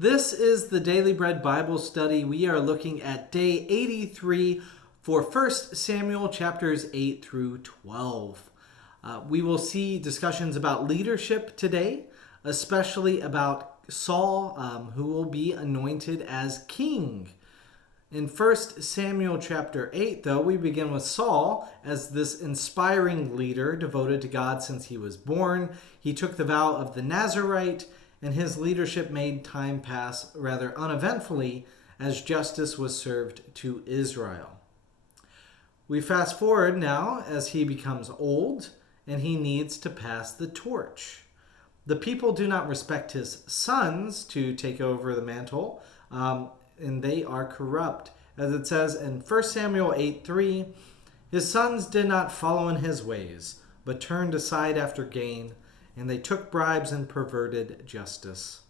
This is the Daily Bread Bible Study. We are looking at day 83 for 1 Samuel chapters 8 through 12. We will see discussions about leadership today, especially about Saul, who will be anointed as king. In 1 Samuel chapter 8, though, we begin with Saul as this inspiring leader devoted to God since he was born. He took the vow of the Nazirite, and his leadership made time pass rather uneventfully as justice was served to Israel. We fast forward now as he becomes old and he needs to pass the torch. The people do not respect his sons to take over the mantle, and they are corrupt. As it says in 1 Samuel 8:3, his sons did not follow in his ways, but turned aside after gain, and they took bribes and perverted justice.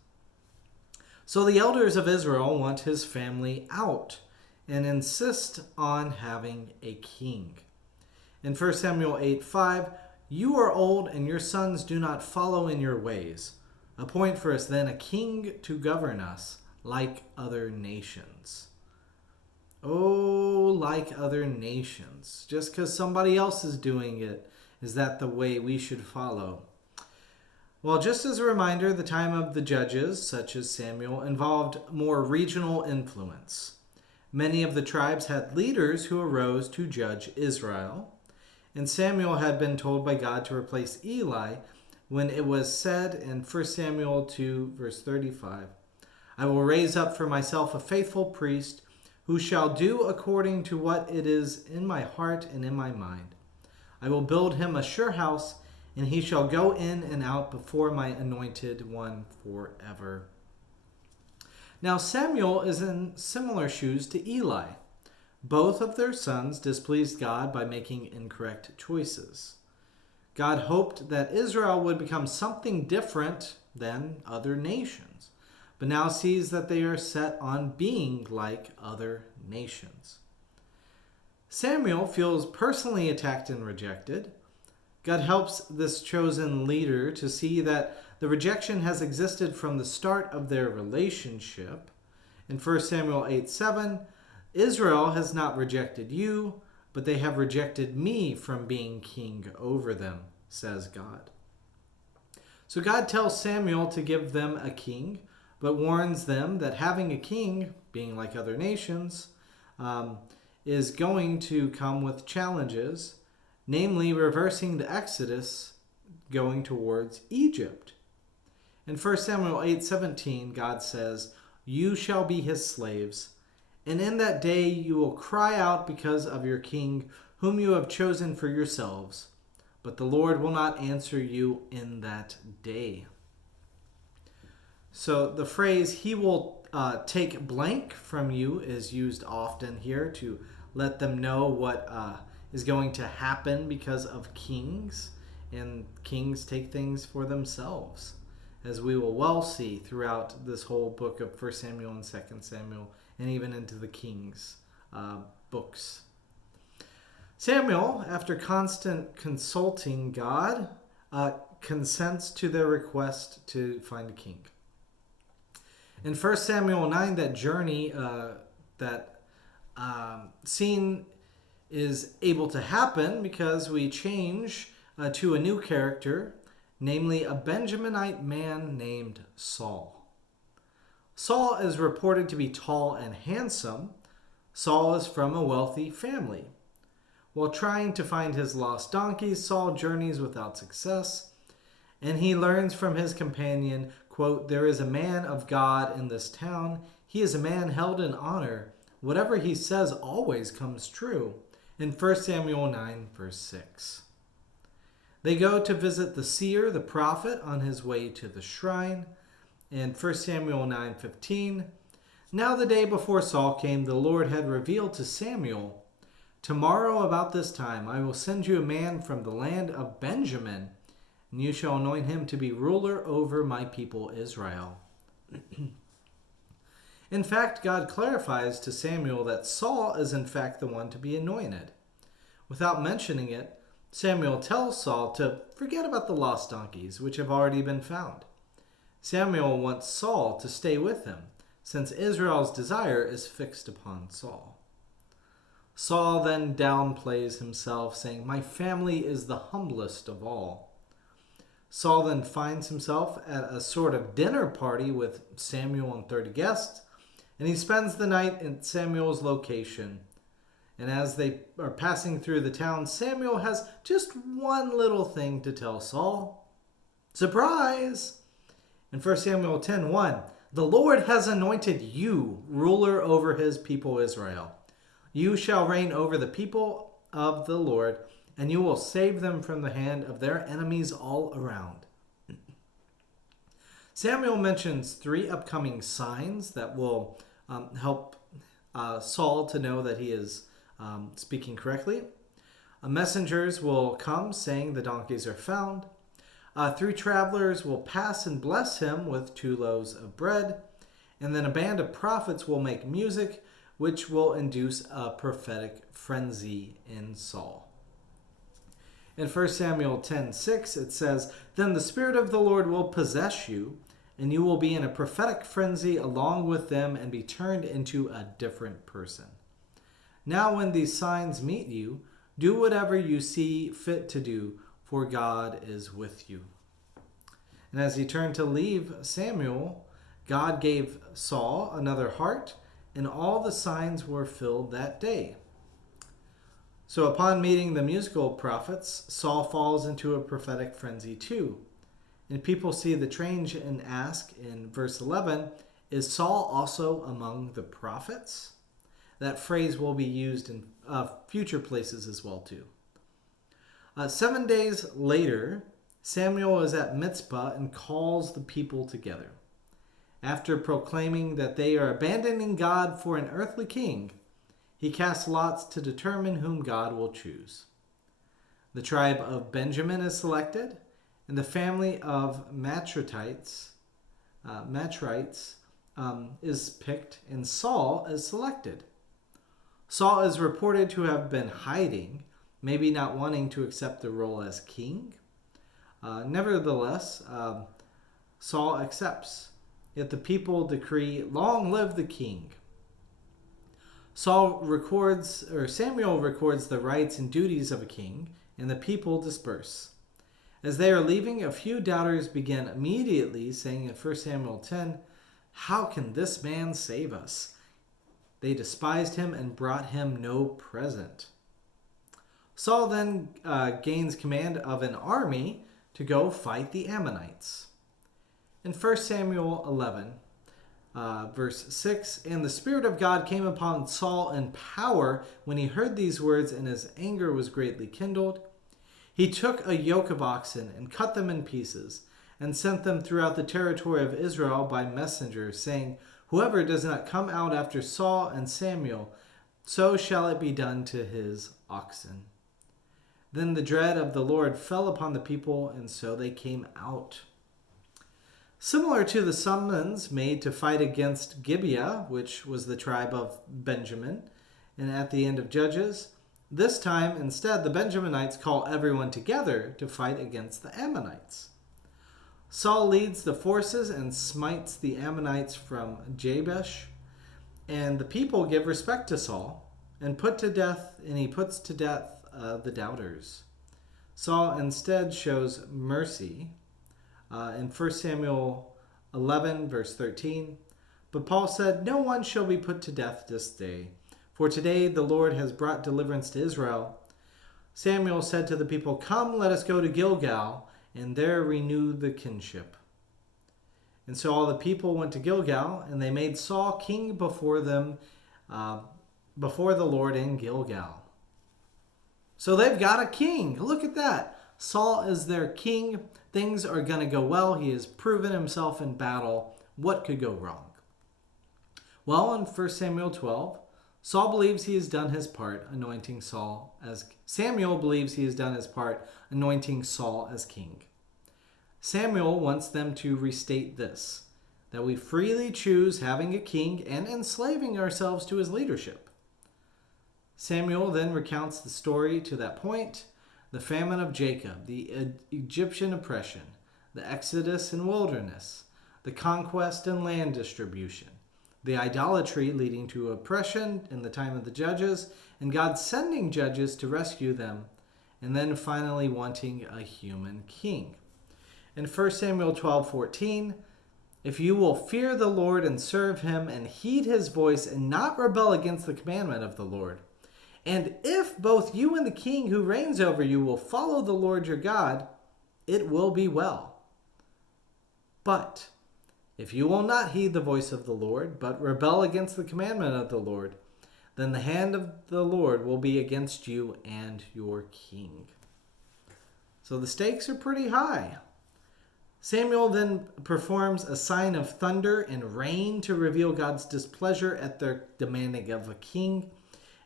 So the elders of Israel want his family out and insist on having a king. In 1 Samuel 8:5, you are old and your sons do not follow in your ways. Appoint for us then a king to govern us like other nations. Oh, like other nations. Just because somebody else is doing it, is that the way we should follow? Well, just as a reminder, the time of the judges, such as Samuel, involved more regional influence. Many of the tribes had leaders who arose to judge Israel, and Samuel had been told by God to replace Eli when it was said in 1 Samuel 2, verse 35, I will raise up for myself a faithful priest who shall do according to what it is in my heart and in my mind. I will build him a sure house, and he shall go in and out before my anointed one forever. Now Samuel is in similar shoes to Eli. Both of their sons displeased God by making incorrect choices. God hoped that Israel would become something different than other nations, but now sees that they are set on being like other nations. Samuel feels personally attacked and rejected. God helps this chosen leader to see that the rejection has existed from the start of their relationship. In 1 Samuel 8:7, Israel has not rejected you, but they have rejected me from being king over them, says God. So God tells Samuel to give them a king, but warns them that having a king, being like other nations, is going to come with challenges, namely reversing the Exodus going towards Egypt. In 1 Samuel 8:17, God says, you shall be his slaves, and in that day you will cry out because of your king, whom you have chosen for yourselves. But the Lord will not answer you in that day. So the phrase, he will take blank from you, is used often here to let them know what is going to happen because of kings. And kings take things for themselves, as we will well see throughout this whole book of 1 Samuel and 2 Samuel, and even into the Kings books. Samuel, after constant consulting God, consents to their request to find a king. In 1 Samuel 9, that journey, that scene is able to happen because we change to a new character, namely a Benjaminite man named Saul. Saul is reported to be tall and handsome. Saul is from a wealthy family. While trying to find his lost donkeys, Saul journeys without success, and he learns from his companion, quote, there is a man of God in this town. He is a man held in honor. Whatever he says always comes true. In 1 Samuel 9, verse 6. They go to visit the seer, the prophet, on his way to the shrine. In 1 Samuel 9:15, now the day before Saul came, the Lord had revealed to Samuel, tomorrow about this time I will send you a man from the land of Benjamin, and you shall anoint him to be ruler over my people Israel. In fact, God clarifies to Samuel that Saul is in fact the one to be anointed. Without mentioning it, Samuel tells Saul to forget about the lost donkeys, which have already been found. Samuel wants Saul to stay with him, since Israel's desire is fixed upon Saul. Saul then downplays himself, saying, "My family is the humblest of all." Saul then finds himself at a sort of dinner party with Samuel and 30 guests, and he spends the night in Samuel's location. And as they are passing through the town, Samuel has just one little thing to tell Saul. Surprise! In 1 Samuel 10:1, "The Lord has anointed you ruler over his people Israel. You shall reign over the people of the Lord, and you will save them from the hand of their enemies all around." Samuel mentions 3 upcoming signs that will help Saul to know that he is speaking correctly. Messengers will come saying the donkeys are found. 3 travelers will pass and bless him with 2 loaves of bread. And then a band of prophets will make music, which will induce a prophetic frenzy in Saul. In 1 Samuel 10:6, it says, "Then the Spirit of the Lord will possess you, and you will be in a prophetic frenzy along with them and be turned into a different person. Now when these signs meet you, do whatever you see fit to do, for God is with you." And as he turned to leave Samuel, God gave Saul another heart, and all the signs were filled that day. So upon meeting the musical prophets, Saul falls into a prophetic frenzy too. And people see the change and ask in verse 11, "Is Saul also among the prophets?" That phrase will be used in future places as well too. 7 days later, Samuel is at Mizpah and calls the people together. After proclaiming that they are abandoning God for an earthly king, he casts lots to determine whom God will choose. The tribe of Benjamin is selected, and the family of Matrites is picked, and Saul is selected. Saul is reported to have been hiding, maybe not wanting to accept the role as king. Nevertheless, Saul accepts. Yet the people decree, "Long live the king." Samuel records the rights and duties of a king, and the people disperse. As they are leaving, a few doubters begin immediately saying in 1 Samuel 10, "How can this man save us?" They despised him and brought him no present. Saul then gains command of an army to go fight the Ammonites. In 1 Samuel 11, verse 6, "And the Spirit of God came upon Saul in power when he heard these words, and his anger was greatly kindled. He took a yoke of oxen and cut them in pieces, and sent them throughout the territory of Israel by messengers, saying, 'Whoever does not come out after Saul and Samuel, so shall it be done to his oxen.' Then the dread of the Lord fell upon the people, and so they came out." Similar to the summons made to fight against Gibeah, which was the tribe of Benjamin, and at the end of Judges, this time instead the Benjaminites call everyone together to fight against the Ammonites. Saul leads the forces and smites the Ammonites from Jabesh, and the people give respect to Saul and he puts to death the doubters. Saul instead shows mercy. In 1 Samuel 11, verse 13, "But Paul said, 'No one shall be put to death this day, for today the Lord has brought deliverance to Israel.' Samuel said to the people, 'Come, let us go to Gilgal, and there renew the kinship.' And so all the people went to Gilgal, and they made Saul king before them, before the Lord in Gilgal." So they've got a king. Look at that. Saul is their king. Things are going to go well. He has proven himself in battle. What could go wrong? Well, in 1 Samuel 12, Samuel believes he has done his part, anointing Saul as king. Samuel wants them to restate this, that we freely choose having a king and enslaving ourselves to his leadership. Samuel then recounts the story to that point, the famine of Jacob, the Egyptian oppression, the exodus and wilderness, the conquest and land distribution, the idolatry leading to oppression in the time of the judges, and God sending judges to rescue them, and then finally wanting a human king. In 1 Samuel 12:14, if you will fear the Lord and serve him and heed his voice and not rebel against the commandment of the Lord, and if both you and the king who reigns over you will follow the Lord your God, it will be well. But if you will not heed the voice of the Lord, but rebel against the commandment of the Lord, then the hand of the Lord will be against you and your king. So the stakes are pretty high. Samuel then performs a sign of thunder and rain to reveal God's displeasure at their demanding of a king,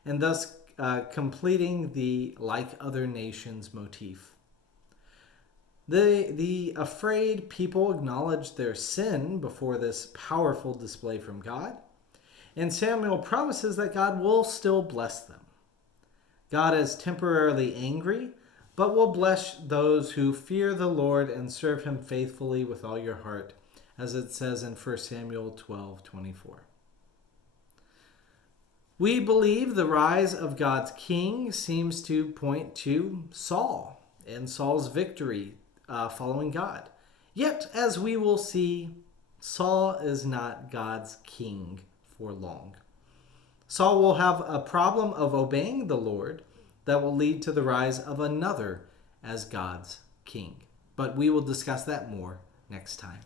and thus completing the like other nations motif. The afraid people acknowledge their sin before this powerful display from God, and Samuel promises that God will still bless them. God is temporarily angry, but will bless those who fear the Lord and serve him faithfully with all your heart, as it says in 1 Samuel 12:24. We believe the rise of God's king seems to point to Saul and Saul's victory following God. Yet, as we will see, Saul is not God's king for long. Saul will have a problem of obeying the Lord that will lead to the rise of another as God's king. But we will discuss that more next time.